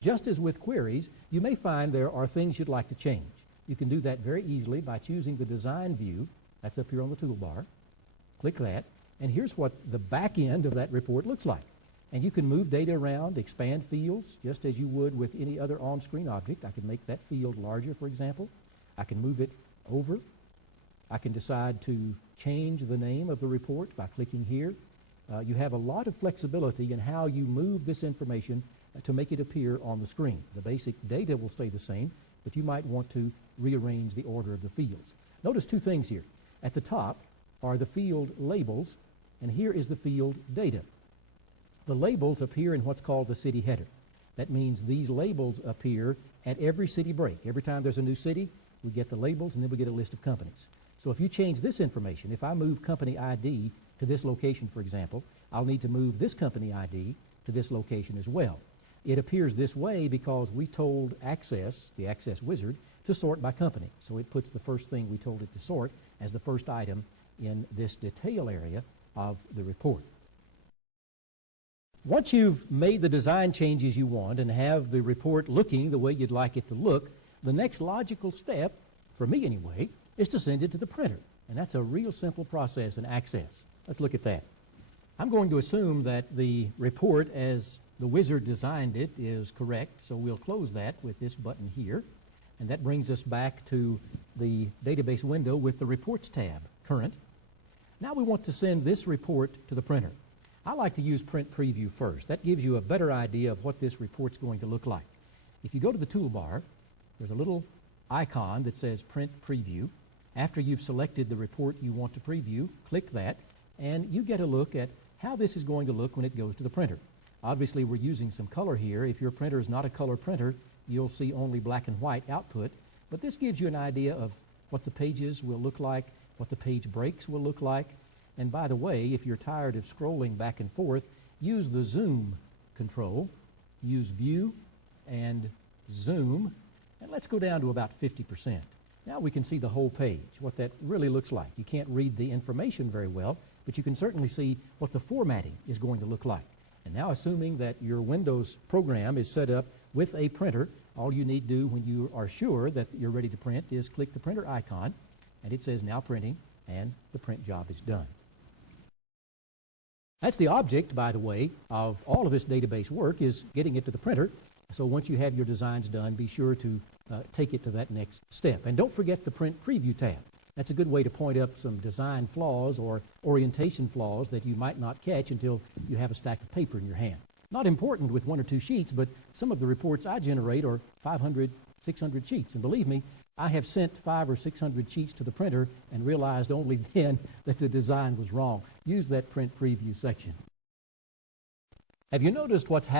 Just as with queries, you may find there are things you'd like to change. You can do that very easily by choosing the design view. That's up here on the toolbar. Click that, and here's what the back end of that report looks like. And you can move data around, expand fields, just as you would with any other on-screen object. I can make that field larger, for example. I can move it over. I can decide to change the name of the report by clicking here. You have a lot of flexibility in how you move this information to make it appear on the screen. The basic data will stay the same, but you might want to rearrange the order of the fields. Notice two things here. At the top are the field labels, and here is the field data. The labels appear in what's called the city header. That means these labels appear at every city break. Every time there's a new city, we get the labels, and then we get a list of companies. So if you change this information, if I move company ID to this location, for example, I'll need to move this company ID to this location as well. It appears this way because we told Access, the Access wizard, to sort by company. So it puts the first thing we told it to sort as the first item in this detail area of the report. Once you've made the design changes you want and have the report looking the way you'd like it to look, the next logical step, for me anyway, is to send it to the printer. And that's a real simple process in Access. Let's look at that. I'm going to assume that the report as the wizard designed it is correct, so we'll close that with this button here. And that brings us back to the database window with the Reports tab, Current. Now we want to send this report to the printer. I like to use Print Preview first. That gives you a better idea of what this report's going to look like. If you go to the toolbar, there's a little icon that says Print Preview. After you've selected the report you want to preview, click that, and you get a look at how this is going to look when it goes to the printer. Obviously, we're using some color here. If your printer is not a color printer, you'll see only black and white output, but this gives you an idea of what the pages will look like, what the page breaks will look like. And by the way, if you're tired of scrolling back and forth, use the zoom control. Use View and Zoom, and let's go down to about 50%. Now we can see the whole page, what that really looks like. You can't read the information very well, but you can certainly see what the formatting is going to look like. And now, assuming that your Windows program is set up with a printer, all you need to do when you are sure that you're ready to print is click the printer icon, and it says now printing, and the print job is done. That's the object, by the way, of all of this database work, is getting it to the printer. So once you have your designs done, be sure to take it to that next step. And don't forget the Print Preview tab. That's a good way to point up some design flaws or orientation flaws that you might not catch until you have a stack of paper in your hand. Not important with one or two sheets, but some of the reports I generate are 500, 600 sheets. And believe me, I have sent 500 or 600 sheets to the printer and realized only then that the design was wrong. Use that Print Preview section. Have you noticed what's happening?